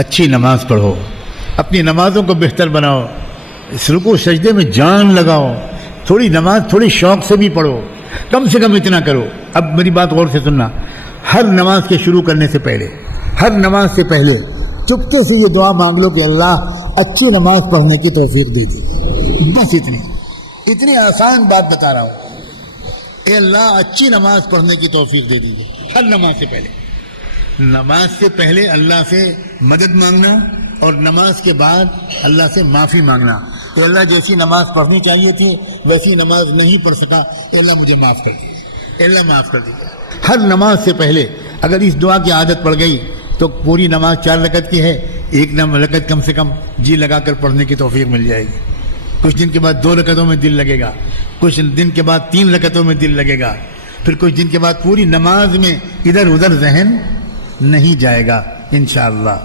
اچھی نماز پڑھو، اپنی نمازوں کو بہتر بناؤ، اس رکوع سجدے میں جان لگاؤ، تھوڑی نماز تھوڑی شوق سے بھی پڑھو، کم سے کم اتنا کرو۔ اب میری بات غور سے سننا، ہر نماز کے شروع کرنے سے پہلے، ہر نماز سے پہلے چپکے سے یہ دعا مانگ لو کہ اللہ اچھی نماز پڑھنے کی توفیق دے دی۔ بس اتنی آسان بات بتا رہا ہوں کہ اللہ اچھی نماز پڑھنے کی توفیق دے دیجیے۔ ہر نماز سے پہلے، نماز سے پہلے اللہ سے مدد مانگنا اور نماز کے بعد اللہ سے معافی مانگنا کہ اللہ جیسی نماز پڑھنی چاہیے تھی ویسی نماز نہیں پڑھ سکا، اللہ مجھے معاف کر دیجیے، اللہ معاف کر دیجیے۔ ہر نماز سے پہلے اگر اس دعا کی عادت پڑ گئی تو پوری نماز 4 رکعت کی ہے، 1 رکعت کم سے کم جی لگا کر پڑھنے کی توفیق مل جائے گی۔ کچھ دن کے بعد 2 رکعتوں میں دل لگے گا، کچھ دن کے بعد 3 رکعتوں میں دل لگے گا، پھر کچھ دن کے بعد پوری نماز میں ادھر ادھر ذہن نہیں جائے گا انشاءاللہ۔